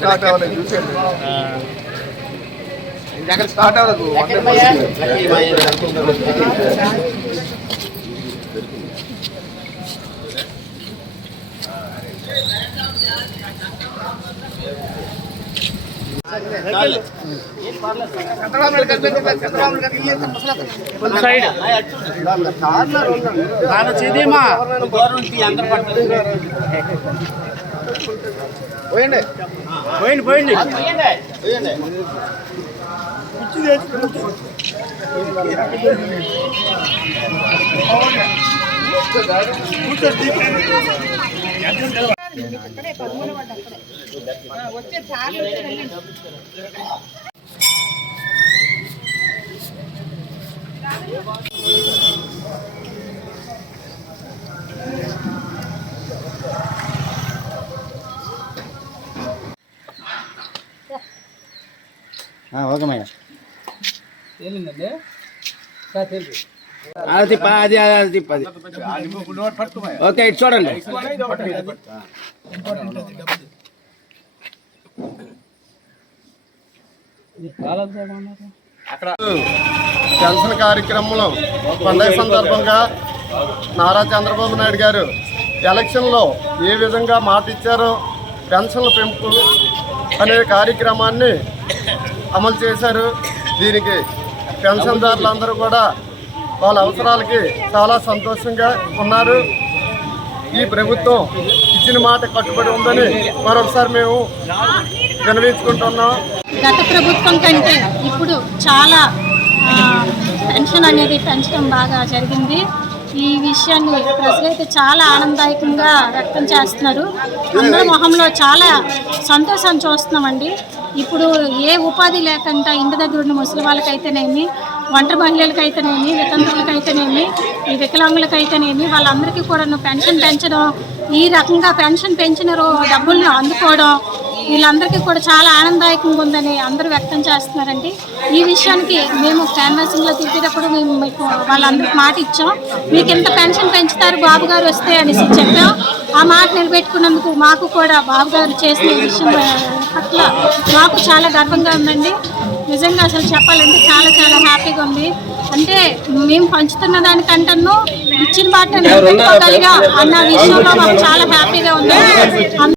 Start అవ్వలేదు చూసేయండి. ఎక్కడ స్టార్ట్ అవ్వలేదు. పోయండి పోయండి పోయండి ఓకే మేడం తేలిందండి అది తిప్ప అది అది తిప్పది ఓకే ఇటు చూడండి. పెన్షన్ కార్యక్రమంలో పండగ సందర్భంగా నారా చంద్రబాబు నాయుడు గారు ఎలక్షన్లో ఏ విధంగా మాట ఇచ్చారో పెన్షన్ల పెంపు అనే కార్యక్రమాన్ని అమలు చేశారు. దీనికి పెన్షన్దారులందరూ కూడా వాళ్ళ అవసరాలకి చాలా సంతోషంగా ఉన్నారు. ఈ ప్రభుత్వం ఇచ్చిన మాట కట్టుబడి ఉందని మరొకసారి మేము విన్నవించుకుంటున్నాం. గత ప్రభుత్వం కంటే ఇప్పుడు చాలా పెన్షన్ అనేది పెంచడం బాగా జరిగింది. ఈ విషయాన్ని ప్రజలైతే చాలా ఆనందదాయకంగా వ్యక్తం చేస్తున్నారు. అందరి మొహంలో చాలా సంతోషాన్ని చూస్తున్నామండి. ఇప్పుడు ఏ ఉపాధి లేకుండా ఇంటి దగ్గర ఉన్న ముసలి వాళ్ళకైతేనేమి, ఒంటరి మహిళలకైతేనేమి, వితంతువులకైతేనేమి, ఈ వికలాంగులకైతేనేమి వాళ్ళందరికీ కూడా పెన్షన్ పెంచడం, ఈ రకంగా పెన్షన్ పెంచిన డబ్బులను అందుకోవడం వీళ్ళందరికీ కూడా చాలా ఆనందదాయకంగా ఉందని అందరూ వ్యక్తం చేస్తున్నారండి. ఈ విషయానికి మేము క్యాన్వాసింగ్లో తిరిగేటప్పుడు మేము మీకు వాళ్ళందరికీ మాట ఇచ్చాం, మీకు ఎంత పెన్షన్ పెంచుతారు బాబు గారు వస్తే అనేసి చెప్పాం. ఆ మాట నిలబెట్టుకున్నందుకు మాకు కూడా బాబు గారు చేసిన విషయం పట్ల మాకు చాలా గర్వంగా ఉందండి. నిజంగా అసలు చెప్పాలంటే చాలా చాలా హ్యాపీగా ఉంది. అంటే మేము పంచుతున్న దానికంటేనూ ఇచ్చిన మాట నిలబెట్టుకోగలిగా అన్న విషయంలో మాకు చాలా హ్యాపీగా ఉంది.